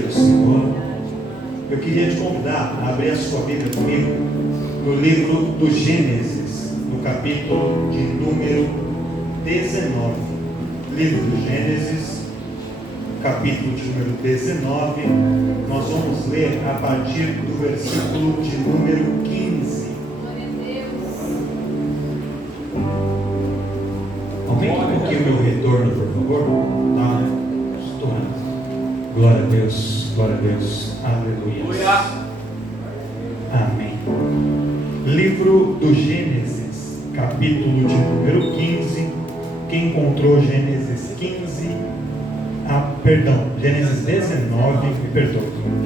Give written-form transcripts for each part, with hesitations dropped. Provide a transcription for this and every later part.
do Senhor, eu queria te convidar a abrir a sua Bíblia comigo no livro do Gênesis, no capítulo de número 19. Livro do Gênesis, capítulo de número 19, nós vamos ler a partir do versículo de número 15. Aumenta um pouquinho meu retorno, por favor. Tá estourando. Glória a Deus, glória a Deus, aleluia. Amém. Livro do Gênesis, capítulo de número 15. Quem encontrou Gênesis 15, Gênesis 19,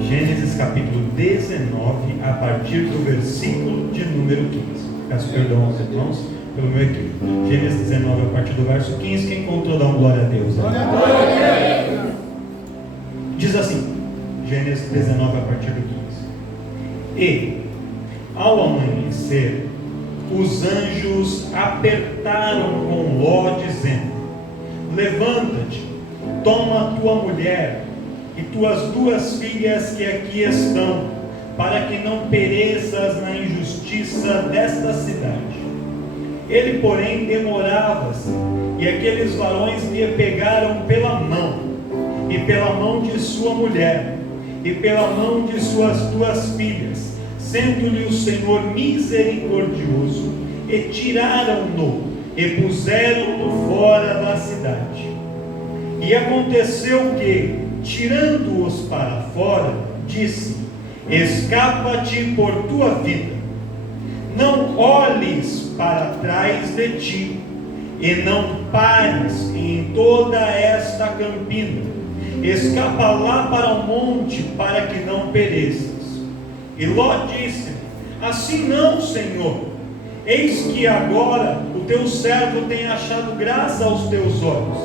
Gênesis capítulo 19, a partir do versículo de número 15. Peço perdão aos irmãos pelo meu equívoco. Gênesis 19, a partir do verso 15. Quem encontrou, dá um glória a Deus. Diz assim, Gênesis 19, a partir do 15. E, ao amanhecer, os anjos apertaram com Ló, dizendo: levanta-te, toma tua mulher e tuas duas filhas que aqui estão, para que não pereças na injustiça desta cidade. Ele, porém, demorava-se, e aqueles varões lhe pegaram pela mão, e pela mão de sua mulher, e pela mão de suas duas filhas, sendo-lhe o Senhor misericordioso, e tiraram-no, e puseram-no fora da cidade. E aconteceu que, tirando-os para fora, disse: escapa-te por tua vida, não olhes para trás de ti, e não pares em toda esta campina, escapa lá para o monte, para que não pereças. E Ló disse: assim não, Senhor, eis que agora o teu servo tem achado graça aos teus olhos,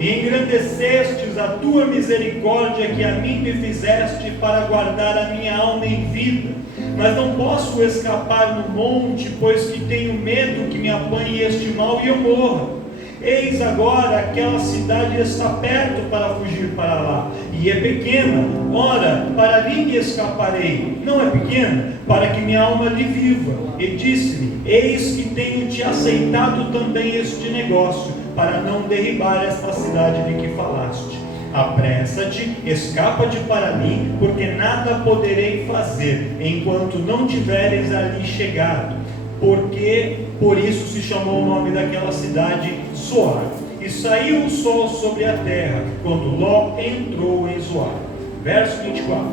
e engrandecestes a tua misericórdia que a mim me fizeste, para guardar a minha alma em vida. Mas não posso escapar no monte, pois que tenho medo que me apanhe este mal e eu morra. Eis agora aquela cidade está perto para fugir para lá, e é pequena, ora, para ali me escaparei. Não é pequena, para que minha alma lhe viva. E disse-lhe: eis que tenho te aceitado também este negócio, para não derribar esta cidade de que falaste. Apressa-te, escapa-te para ali, porque nada poderei fazer, enquanto não tiveres ali chegado. Porque por isso se chamou o nome daquela cidade Zoar. E saiu o sol sobre a terra, quando Ló entrou em Zoar. Verso 24.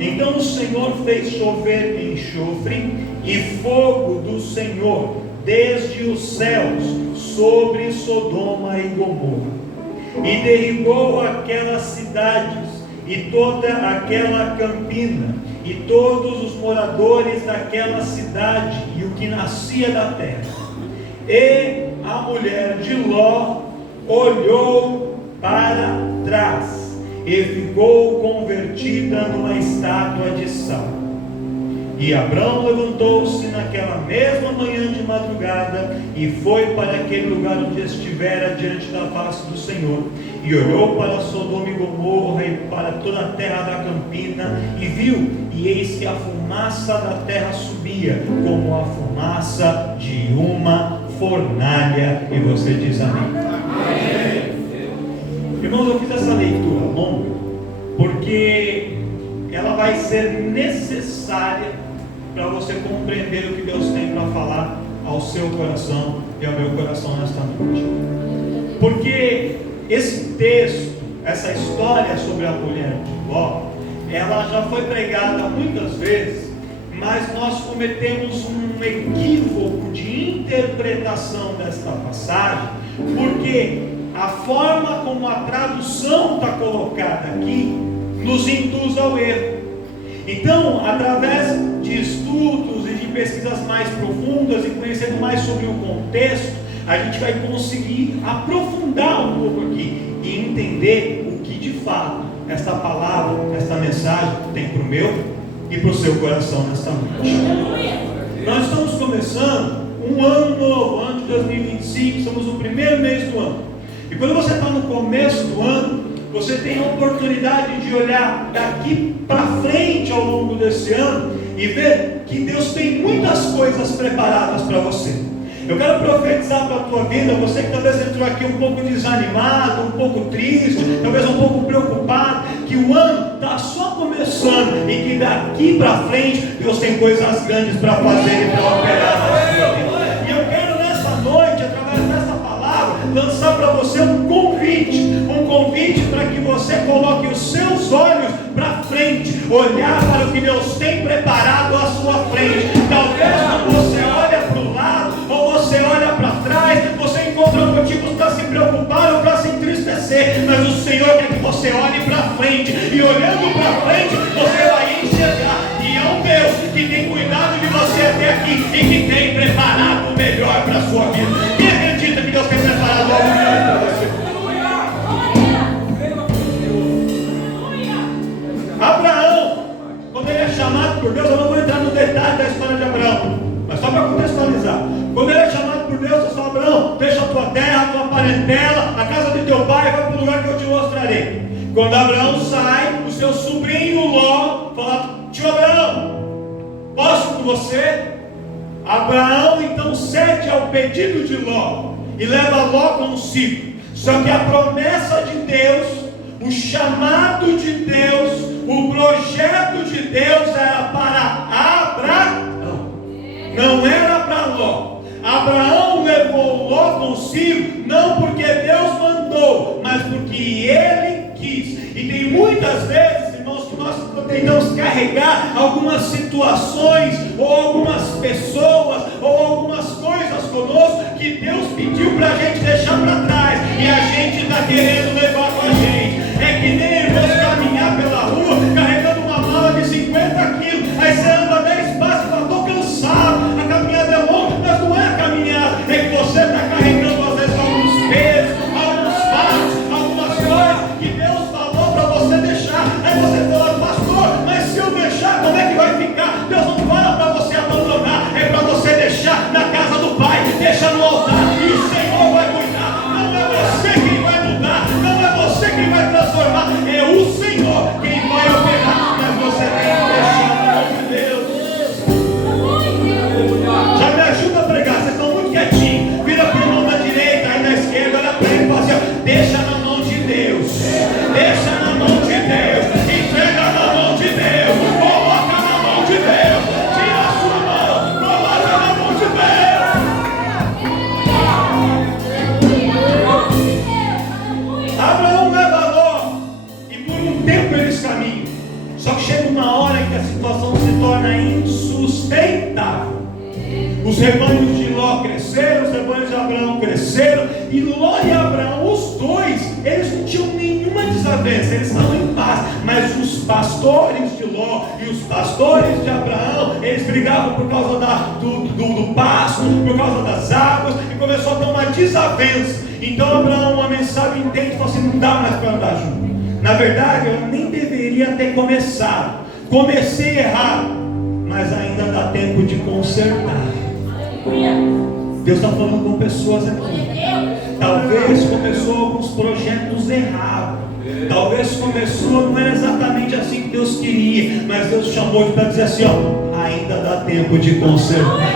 Então o Senhor fez chover enxofre e fogo do Senhor desde os céus sobre Sodoma e Gomorra, e derribou aquelas cidades e toda aquela campina, e todos os moradores daquela cidade, e o que nascia da terra. E a mulher de Ló olhou para trás, e ficou convertida numa estátua de sal. E Abrão levantou-se naquela mesma manhã de madrugada, e foi para aquele lugar onde estivera diante da face do Senhor, e olhou para Sodoma e Gomorra, e para toda a terra da campina, e viu, e eis que a fumaça da terra subia, como a fumaça de uma fornalha. E você diz amém. Amém. Irmãos, eu fiz essa leitura longa, porque ela vai ser necessária para você compreender o que Deus tem para falar ao seu coração e ao meu coração nesta noite. Porque esse texto, essa história sobre a mulher de Ló, ela já foi pregada muitas vezes, mas nós cometemos um equívoco de interpretação desta passagem, porque a forma como a tradução está colocada aqui nos induz ao erro. Então, através de estudos e de pesquisas mais profundas e conhecendo mais sobre o contexto, a gente vai conseguir aprofundar um pouco aqui e entender o que de fato esta palavra, esta mensagem tem para o meu e para o seu coração nesta noite. Nós estamos começando um ano novo, ano de 2025, estamos no primeiro mês do ano. E quando você está no começo do ano, você tem a oportunidade de olhar daqui para frente ao longo desse ano e ver que Deus tem muitas coisas preparadas para você. Eu quero profetizar para a tua vida, você que talvez entrou aqui um pouco desanimado, um pouco triste, talvez um pouco preocupado, que o ano está só começando e que daqui para frente Deus tem coisas grandes para fazer e para operar na sua vida. E eu quero nessa noite, através dessa palavra, lançar para você um convite para que você coloque os seus olhos para frente, olhar para o que Deus tem preparado à sua frente. Talvez quando você olha para o lado, ou você olha para trás, você encontra motivos para se preocupar ou para se entristecer, mas o Senhor quer que você olhe para frente, e olhando para frente, você vai enxergar que é um Deus que tem cuidado de você até aqui e que tem preparado o melhor para a sua vida. Quem acredita que Deus tem preparado algo melhor para você? Abraão, quando ele é chamado por Deus, eu não vou entrar no detalhe da história de Abraão, mas só para contextualizar. Quando ele é chamado por Deus, Deus fala: Abraão, deixa a tua terra, a tua parentela, a casa de teu pai, vai para o lugar que eu te mostrarei. Quando Abraão sai, o seu sobrinho Ló fala: tio Abraão, posso com você? Abraão então cede ao pedido de Ló e leva Ló consigo. Só que a promessa de Deus, o chamado de Deus, o projeto de Deus era para Abraão, não era para Ló. Abraão levou Ló consigo, não porque Deus mandou, mas porque ele quis. E tem muitas vezes, irmãos, que nós tentamos carregar algumas situações, ou algumas pessoas, ou algumas coisas conosco, que Deus pediu para a gente deixar para trás, e a gente está querendo levar com a gente. É que nem irmãos caminhar pela rua, carregando uma mala de 50 quilos, aí você anda 10 passos e fala: estou cansado, a caminhada é longa, mas não é a caminhada, é que você está carregando às vezes alguns pesos, alguns fatos, algumas coisas que Deus falou para você deixar. Aí você fala: pastor, mas se eu deixar, como é que vai ficar? Deus não fala para você abandonar, é para você deixar na casa do Pai, deixa no altar, e o Senhor vai cuidar. Não é você quem vai mudar, não é você quem vai transformar, é o Senhor quem vai operar, mas você tem que deixar na mão de Deus. Já me ajuda a pregar, vocês estão muito quietinhos. Vira para o irmão da direita, aí da esquerda, olha para ele e fala assim: deixa na mão de Deus, deixa na mão de Deus, entrega na mão de Deus, coloca na mão de Deus, tira a sua mão, coloca na mão de Deus. Abraão leva Ló, e por um tempo eles caminham. Só que chega uma hora em que a situação se torna insustentável. Os rebanhos de Ló cresceram, os rebanhos de Abraão cresceram, e Ló e Abraão, os dois, eles não tinham nenhuma desavença, eles estavam em paz. Mas os pastores de Ló e os pastores de Abraão, eles brigavam por causa do pasto, por causa das águas, e começou a ter uma desavença. Então Abraão, uma mensagem entende, falou assim: não dá mais para andar junto. Na verdade, eu nem deveria ter começado. Comecei errado, mas ainda dá tempo de consertar. Deus está falando com pessoas aqui. Talvez começou alguns projetos errados. Talvez começou, não era exatamente assim que Deus queria, mas Deus chamou para dizer assim: ó, ainda dá tempo de consertar.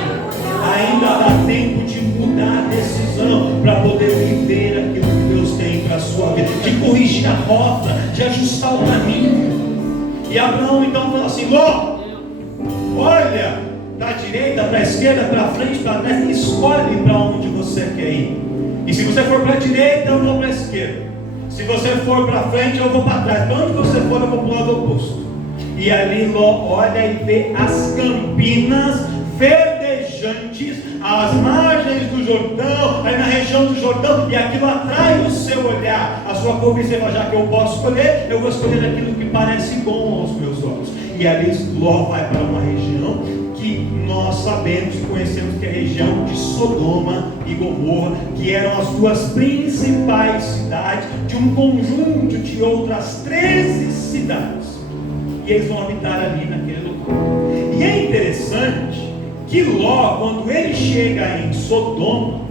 Ainda dá tempo de mudar a decisão para poder viver aquilo que Deus tem para a sua vida, de corrigir a rota, de ajustar o caminho. E Abraão então falou assim: Ló, olha para a direita, para a esquerda, para a frente, para trás, escolhe para onde você quer ir. E se você for para a direita, eu vou para a esquerda. Se você for para frente, eu vou para trás. Para onde você for, eu vou para o lado oposto. E ali Ló olha e vê as campinas verdejantes, às margens do Jordão, aí na região do Jordão, e aquilo atrai o seu olhar, a sua cobiça. Já que eu posso escolher, eu vou escolher aquilo que parece bom aos meus olhos. E ali Ló vai para uma região que nós sabemos, conhecemos, que é a região de Sodoma e Gomorra, que eram as duas principais cidades de um conjunto de outras 13 cidades, e eles vão habitar ali naquele lugar. E é interessante que Ló, quando ele chega em Sodoma,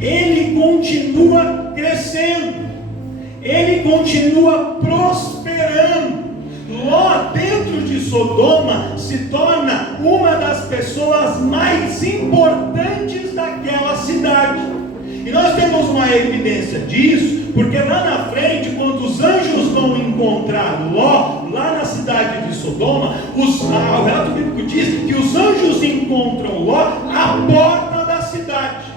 ele continua crescendo. ele continua prosperando. Ló, dentro de Sodoma, se torna uma das pessoas mais importantes daquela cidade. E nós temos uma evidência disso, porque lá na frente, quando os anjos vão encontrar Ló, lá na cidade de Sodoma, o relato bíblico diz que os anjos encontram Ló à porta da cidade.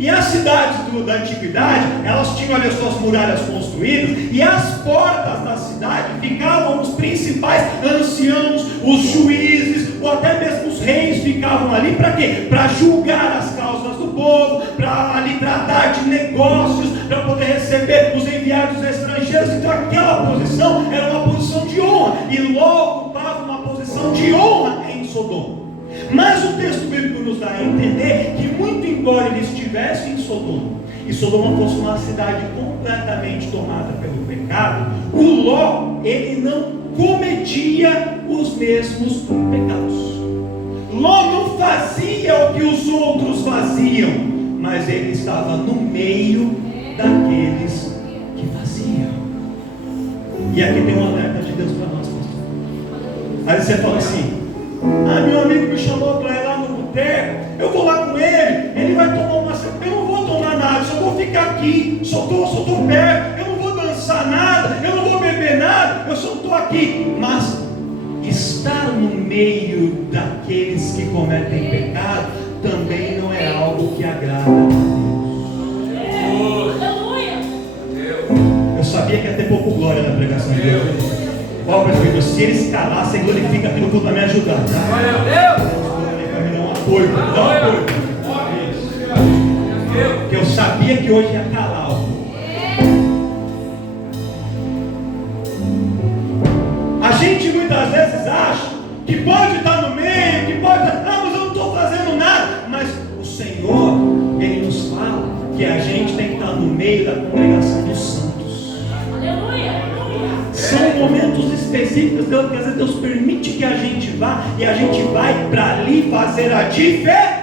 E as cidades da antiguidade, elas tinham ali as suas muralhas construídas, e as portas da cidade ficavam os principais anciãos, os juízes, ou até mesmo os reis ficavam ali para quê? Para julgar as causas do povo, para ali tratar de negócios, para poder receber os enviados estrangeiros. Então aquela posição era uma posição de honra, e Ló ocupava uma posição de honra em Sodoma. Mas o texto bíblico nos dá a entender que, muito embora ele estivesse em Sodoma, e Sodoma fosse uma cidade completamente tomada pelo pecado, o Ló, ele não cometia os mesmos pecados. Ló não fazia o que os outros faziam, mas ele estava no meio daqueles que faziam. E aqui tem um alerta de Deus para nós, pastor. Aí você fala assim: meu amigo me chamou para ir lá no boteco, eu vou lá com ele vai tomar uma cerveja. Eu não vou tomar nada, só vou ficar aqui, só estou perto, eu não vou dançar nada, eu não vou beber nada, eu só estou aqui. Mas estar no meio daqueles que cometem pecado também não é algo que agrada a Deus. Eu sabia que ia ter pouco glória na pregação de hoje. Ó, presbítero, se eles calassem, glorifica aquilo tudo para me ajudar, tá? Glória a Deus! Para me dar um apoio, porque eu sabia que hoje ia calar. A gente muitas vezes acha que pode estar no meio, que pode estar, mas eu não estou fazendo nada. Mas o Senhor, Ele nos fala que a gente tem que estar no meio da congregação dos santos. Aleluia! São momentos específicos que às vezes Deus permite que a gente vá, e a gente vai para ali fazer a diferença.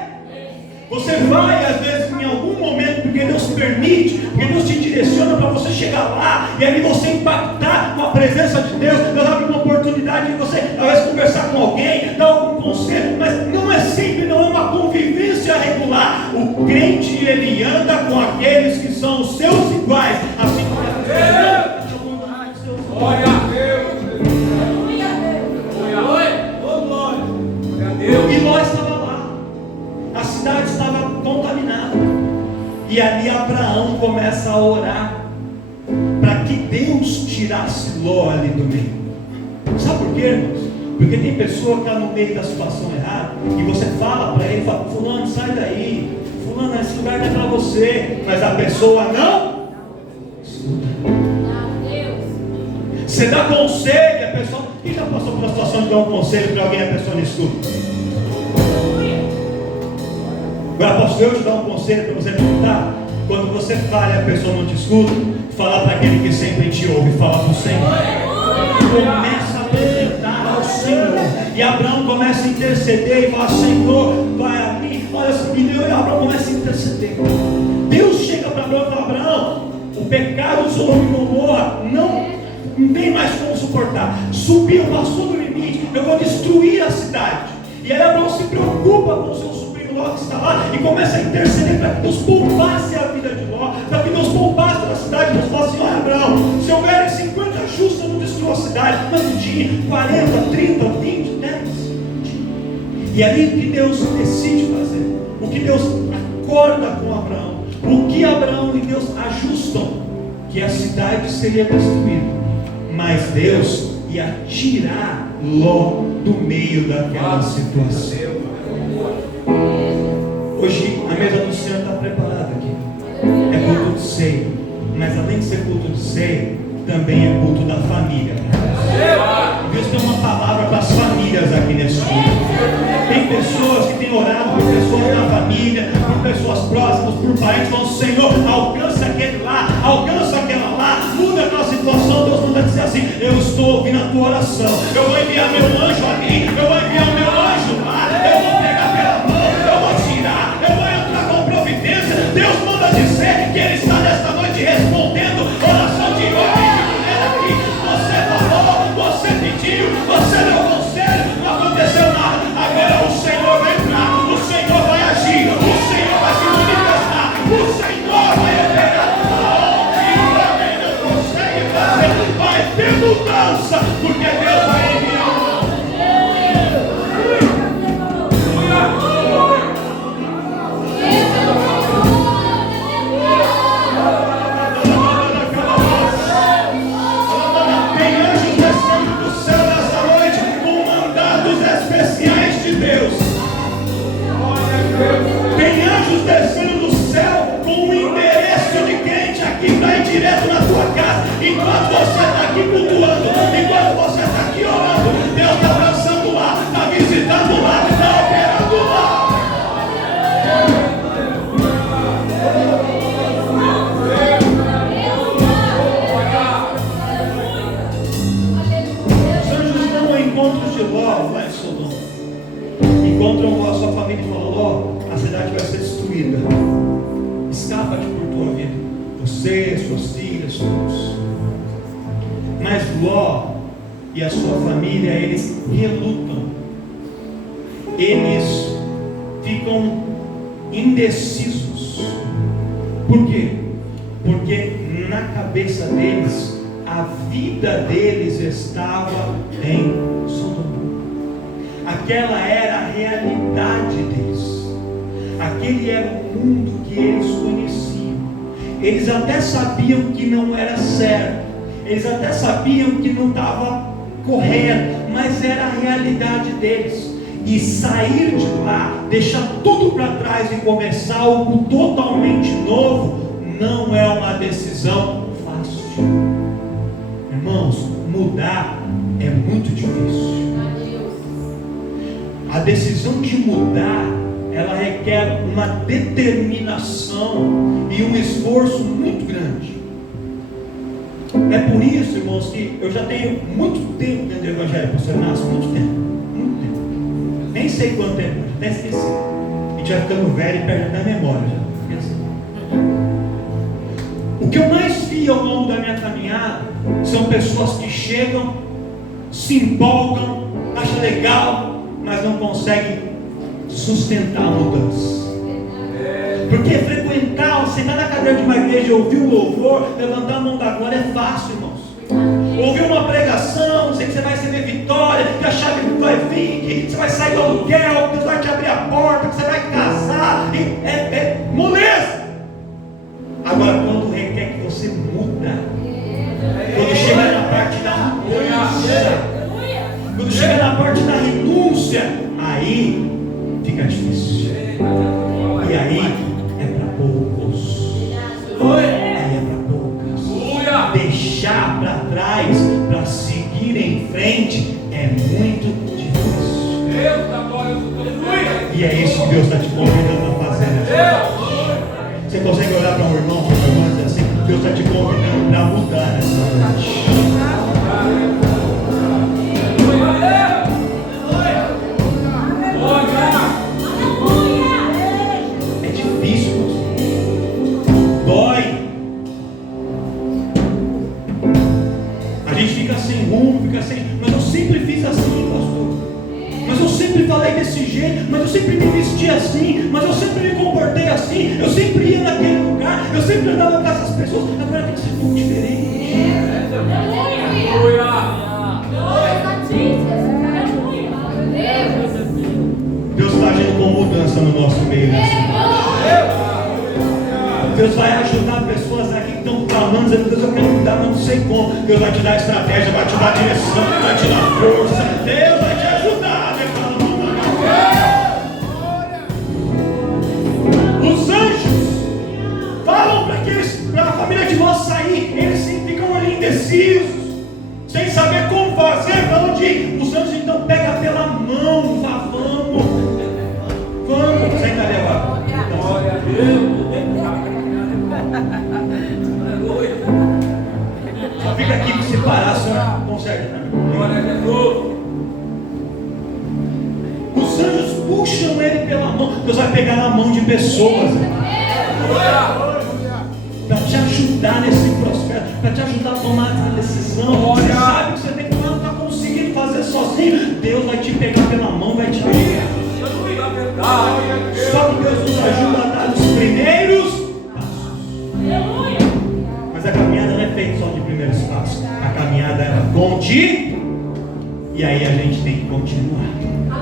Você vai às vezes em algum momento, porque Deus permite, porque Deus te direciona para você chegar lá, e ali você impactar com a presença de Deus. Deus abre uma oportunidade de você, às vezes, conversar com alguém, dar algum conselho, mas não é sempre, não é uma convivência regular. O crente, ele anda com aqueles que são os seus iguais, assim como glória a Deus! Glória a Deus! E Ló estava lá, a cidade estava contaminada, e ali Abraão começa a orar para que Deus tirasse Ló ali do meio. Sabe por quê, irmãos? Porque tem pessoa que está no meio da situação errada, e você fala para ele, fala: fulano, sai daí, fulano, esse lugar não é para você, mas a pessoa não escuta. Você dá conselho, a pessoa... Quem já passou por uma situação de dar um conselho para alguém e a pessoa não escuta? Agora, posso eu te dar um conselho para você não escutar? Quando você fala e a pessoa não te escuta, fala para aquele que sempre te ouve, fala para o Senhor. Começa a apresentar ao Senhor. E Abraão começa a interceder e fala: Senhor, vai ali, olha assim, e Abraão começa a interceder. Deus chega para Abraão e fala: Abraão, o pecado de Sodoma e Gomorra não tem mais como suportar, subiu, passou do limite, eu vou destruir a cidade. E aí Abraão se preocupa com o seu sobrinho Ló que está lá, e começa a interceder para que Deus poupasse a vida de Ló, para que Deus poupasse a cidade. Deus fala assim: olha, Abraão, se houver 50 justos, eu não destruo a cidade, mas um dia, 40, 30, 20, 10. E aí o que Deus decide fazer, o que Deus acorda com Abraão, o que Abraão e Deus ajustam, que a cidade seria destruída, mas Deus ia tirar Ló do meio daquela situação. Hoje a mesa do Senhor está preparada aqui. É culto de ceia, mas além de ser culto de ceia, também é culto da família. Deus tem uma palavra para as famílias aqui nesse culto. Tem pessoas que têm orado por pessoas da família, por pessoas próximas, por parentes, falando: Senhor, alcança aquele lá, alcança aquela lá, muda aquela situação. Deus manda dizer assim: eu estou ouvindo a tua oração, eu vou enviar meu anjo ali, eu vou enviar o meu anjo lá, eu vou pegar pela mão, eu vou tirar, eu vou entrar com providência. Deus manda dizer que Ele está nesta noite respondendo oração de Ló, vai em Sodoma. Encontram a sua família e falam: Ló, a cidade vai ser destruída. Escapa-te por tua vida. Você, suas filhas, todos. Mas Ló e a sua família, eles relutam. Eles ficam indecisos. Por quê? Porque na cabeça deles, a vida deles estava em Sodoma. Aquela era a realidade deles. Aquele era o mundo que eles conheciam. Eles até sabiam que não era certo. Eles até sabiam que não estava correto. Mas era a realidade deles. E sair de lá, deixar tudo para trás e começar algo totalmente novo, não é uma decisão fácil. Irmãos, mudar é muito difícil. A decisão de mudar, ela requer uma determinação e um esforço muito grande. É por isso, irmãos, que eu já tenho muito tempo dentro do Evangelho. Você nasce muito tempo. Nem sei quanto tempo, até esqueci. A gente vai ficando velho e perde até a memória. Já. O que eu mais vi ao longo da minha caminhada são pessoas que chegam, se empolgam, acham legal, mas não conseguem sustentar a mudança. Porque frequentar, sentar na cadeira de uma igreja e ouvir o louvor, levantar a mão da glória é fácil, irmãos. Ouvir uma pregação, sei que você vai receber vitória, que a chave vai vir, que você vai sair do aluguel, que Deus vai te abrir a porta, que você vai casar, é moleza. Agora, quando requer que você muda, quando chega na parte da renúncia, quando chega na parte da renúncia, aí fica difícil. E aí é para poucos. Deixar para trás para seguir em frente é muito difícil. E é isso que Deus está te convidando a fazer nessa noite. Você consegue olhar para um irmão, para uma irmã e dizer assim: Deus está te convidando para mudar nessa noite. É difícil, dói. A gente fica sem rumo, fica sem. Mas eu sempre fiz assim, pastor. Mas eu sempre falei desse jeito. Mas eu sempre me vesti assim. Mas eu sempre me comportei assim. Eu sempre ia naquele lugar. Eu sempre andava com essas pessoas. Agora tem que ser tudo diferente. Deus está agindo com mudança no nosso meio nessa noite. Deus vai ajudar pessoas aqui que estão clamando, dizendo: Deus, eu quero mudar, mas não sei como. Deus vai te dar estratégia, vai te dar direção, vai te dar força. Deus vai te ajudar. Os anjos falam para a família de Ló sair. Eles sempre ficam ali indecisos, sem saber como fazer, para onde ir. Os anjos então pegam pela mão: vamos, senta ali agora. Glória a Deus. Só fica aqui, se parar, a senhora consegue, né? Os anjos puxam ele pela mão. Deus vai pegar na mão de pessoas, para te ajudar nesse processo, para te ajudar a tomar essa decisão. Você sabe que você tem que não está conseguindo fazer sozinho. Deus vai te pegar pela mão, vai te ajudar. Só que Deus nos ajuda a dar os primeiros passos. Mas a caminhada não é feita só de primeiros passos. A caminhada ela conte. E aí a gente tem que continuar.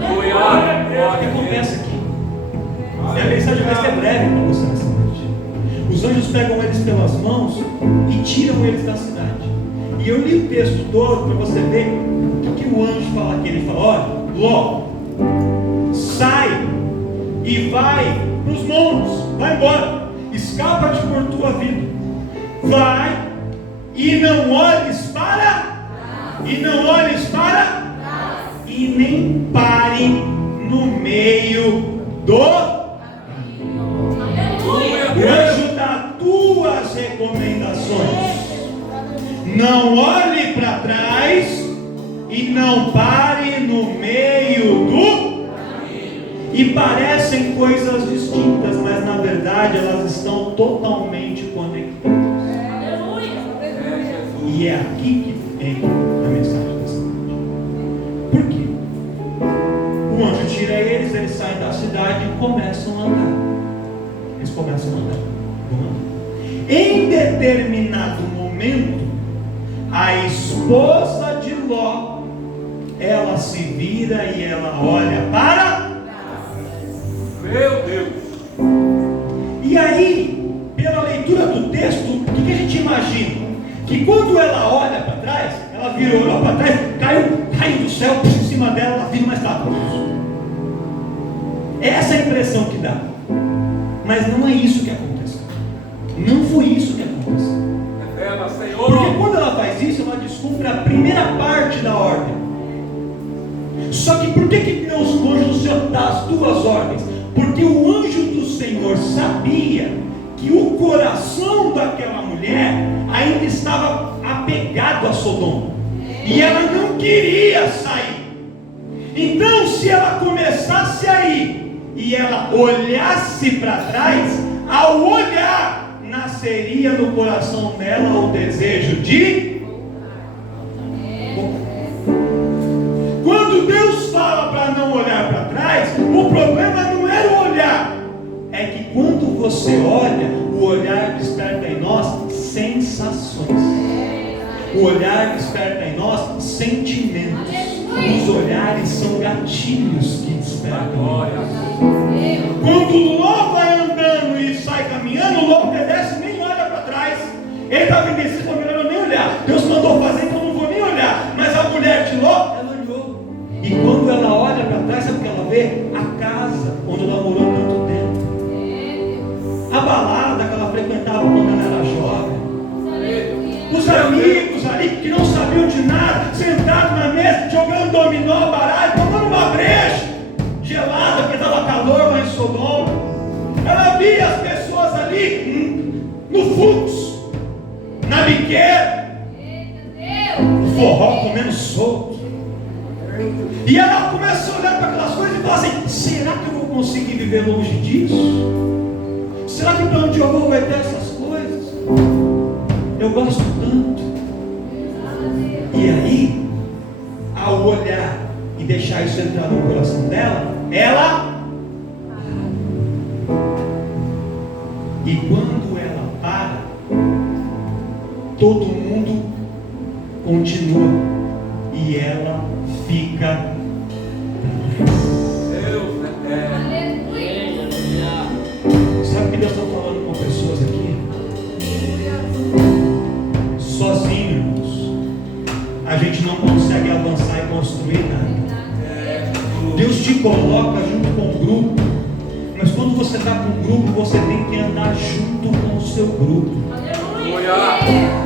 O que acontece aqui? E a mensagem vai ser breve para você nessa noite. Os anjos pegam eles pelas mãos e tiram eles da cidade. E eu li o texto todo para você ver o que o anjo fala aqui. Ele fala: olha, Ló, sai e vai para os montes, vai embora, escapa-te por tua vida, vai e não olhes para, e nem pare no meio do o anjo dá duas recomendações: não olhe para trás e não pare no meio do. E parecem coisas distintas, mas na verdade elas estão totalmente conectadas. E é aqui que entra a mensagem dessa noite. Por quê? O anjo tira eles saem da cidade e começam a andar. Eles começam a andar. Em determinado momento, a esposa de Ló, ela se vira e ela olha para. Meu Deus! E aí, pela leitura do texto, o que a gente imagina? Que quando ela olha para trás, ela virou, olhou para trás, caiu do céu por cima dela, ela vira mais rápido. Essa é a impressão que dá. Mas não é isso que aconteceu. Não foi isso que aconteceu. Porque quando ela faz isso, ela descumpre a primeira parte da ordem. Só que por que Deus, o anjo do Senhor, dá as duas ordens? Porque o anjo do Senhor sabia que o coração daquela mulher ainda estava apegado a Sodoma, e ela não queria sair. Então, se ela começasse a ir e ela olhasse para trás, ao olhar, nasceria no coração dela o desejo de. Quando Deus fala para não olhar para trás, o problema não era o olhar, é que quando você olha, o olhar desperta em nós sensações, o olhar desperta em nós sentimentos, os olhares são gatilhos que despertam. Quando Ló vai andando e sai caminhando, Ló obedece, nem olha para trás. Ele estava indeciso, falou: melhor eu nem olhar, Deus mandou fazer, então eu não vou nem olhar. Mas a mulher de Ló, ela olhou, e quando ela olha para trás, sabe o que ela vê? A casa onde ela morou tanto tempo, a balada que ela frequentava quando ela era jovem, os amigos ali que não sabiam de nada, sentados na mesa, jogando dominó, baralho, tomando uma breja gelada, porque estava calor lá em Sodoma. Ela via as pessoas ali no fluxo, na biqueira, no forró comendo solto. E ela começa a olhar para aquelas coisas e fala assim: será que eu vou conseguir viver longe disso? Será que para onde eu vou vai ter essas coisas? Eu gosto tanto. E aí, ao olhar e deixar isso entrar no coração dela, ela. E quando ela para, todo mundo continua e ela fica. Sabe que Deus está falando com pessoas aqui? Sozinhos, a gente não consegue avançar e construir nada. Deus te coloca junto com o grupo, mas quando você está com o grupo, você tem que andar junto com o seu grupo.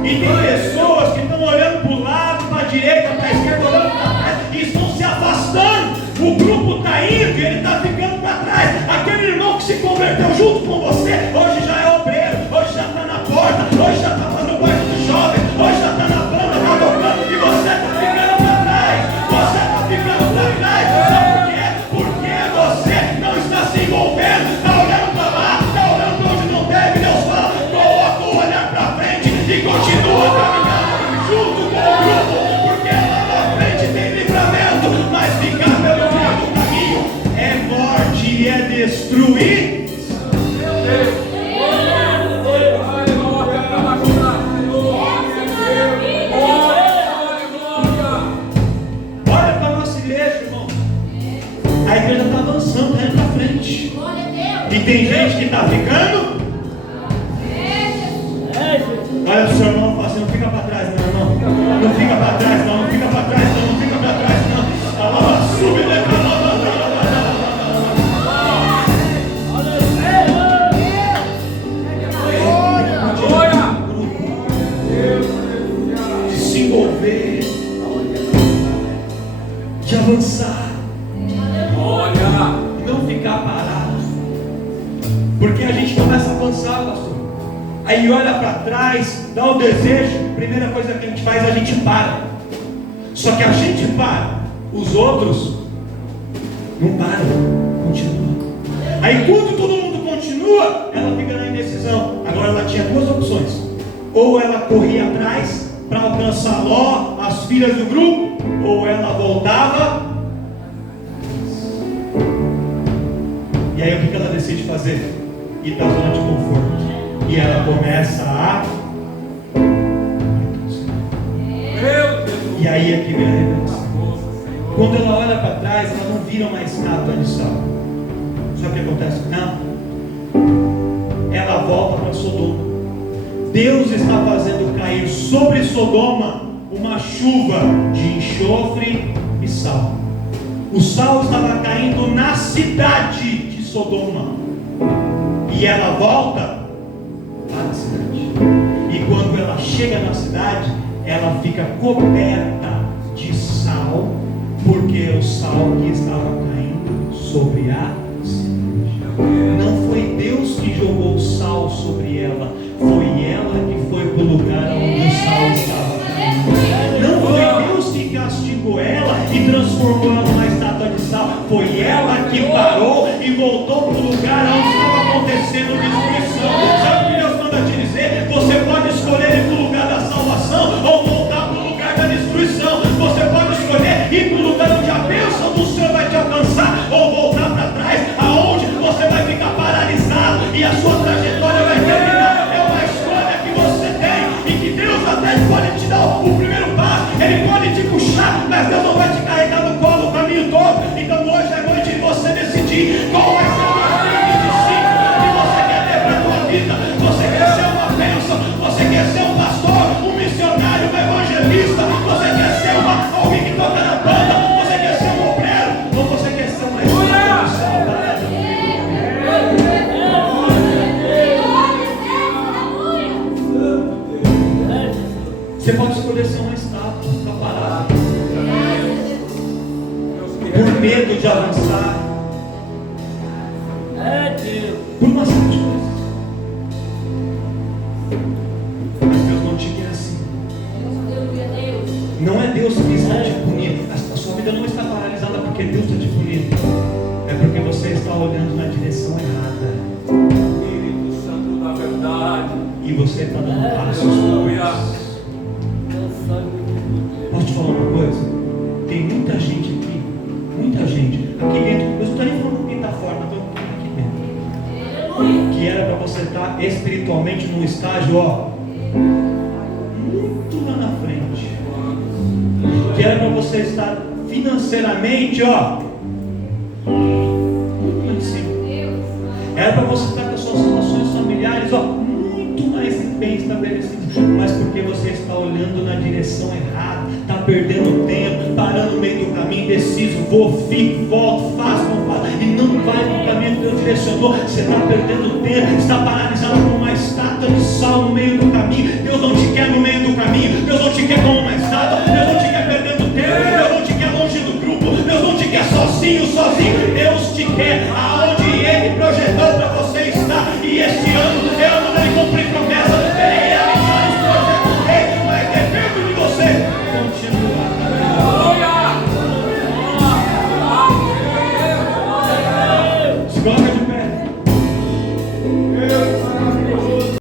E tem pessoas que estão olhando para o lado, para a direita, para a esquerda, olhando para trás, e estão se afastando. O grupo está indo e ele está ficando para trás. Aquele irmão que se converteu junto com você, hoje já é obreiro, hoje já está na porta, hoje já está fazendo parte do jovem, hoje já está na banda, está tocando, e você está ficando para trás. Você está ficando para trás. Sabe por quê? Porque você não está se envolvendo, está olhando para lá, está olhando para onde não deve. Deus fala: coloca o olhar para frente e continua caminhando junto com o grupo, porque lá na frente tem livramento, mas ficar pelo meio do caminho é morte e é destruir. Olha para a nossa igreja, irmão. A igreja está avançando, né, para frente. E tem gente que está ficando. Olha para o seu irmão e fala assim: não fica para trás, não, irmão. Não fica para trás, não. Não fica para trás, não. Não fica para trás, não. Ela sube, né? De se envolver, de avançar, não ficar parado, porque a gente começa a avançar, pastor. Aí olha para trás, dá o desejo, primeira coisa que a gente faz, a gente para. Só que a gente para, os outros não param, continuam. Aí quando todo mundo continua, ela fica na indecisão. Agora ela tinha duas opções: ou ela corria atrás para alcançar Ló, as filhas do grupo, ou ela voltava. E aí o que ela decide fazer? Ir da zona de conforto. E ela começa a... E aí é que vem a revelação. Quando ela olha para trás, ela não vira uma estátua de sal. Sabe o que acontece? Não. Ela volta para Sodoma. Deus está fazendo cair sobre Sodoma uma chuva de enxofre e sal. O sal estava caindo na cidade de Sodoma. E ela volta para a cidade. E quando ela chega na cidade, ela fica coberta de sal, porque o sal que estava caindo sobre a cidade. Não foi Deus que jogou o sal sobre ela, foi ela que foi para o lugar onde o sal estava caindo. Não foi Deus que castigou ela e transformou ela numa estátua de sal, foi ela que parou e voltou para o lugar onde estava acontecendo destruição. Sabe o que Deus manda te dizer? Você pode escolher ir para o lugar da salvação ou voltar para o lugar da destruição. Você pode escolher ir para o lugar onde a bênção do Senhor vai te alcançar, ou voltar para trás, aonde você vai ficar paralisado e a sua trajetória vai terminar. É uma escolha que você tem e que Deus até pode te dar o primeiro passo, Ele pode te puxar, mas Deus não vai te carregar no colo o caminho todo. Então hoje é noite de você decidir qual vai ser o que você quer ter para a tua vida. Você quer ser uma bênção, você quer ser um pastor, um missionário, um evangelista, você quer ser alguém que toca na banda, você quer ser um obreiro, ou você quer ser uma estátua de sal? Você pode escolher ser uma estátua, ficar parado, por medo de avançar, por uma série de coisas. Mas Deus não te quer assim. Não é Deus que está te punindo. A sua vida não está paralisada porque Deus está te punindo. É porque você está olhando na direção errada. Espírito Santo da verdade. E você está dando passos. Posso te falar uma coisa? Tem muita gente aqui. Muita gente. Aqui dentro. Eu não estou nem falando com quem está fora, mas aqui dentro. Que era para você estar espiritualmente num estágio, muito lá na frente. Que era para você estar financeiramente, muito lá em cima. Era para você estar com as suas relações familiares, muito mais bem estabelecidas. Mas porque você está olhando na direção errada, está perdendo tempo, parando no meio do caminho, indeciso, fico, volto, faço, não faço, e não vai no caminho que Deus direcionou. Você está perdendo tempo, está paralisado como uma estátua de sal no meio do caminho. Deus não te quer no meio do caminho.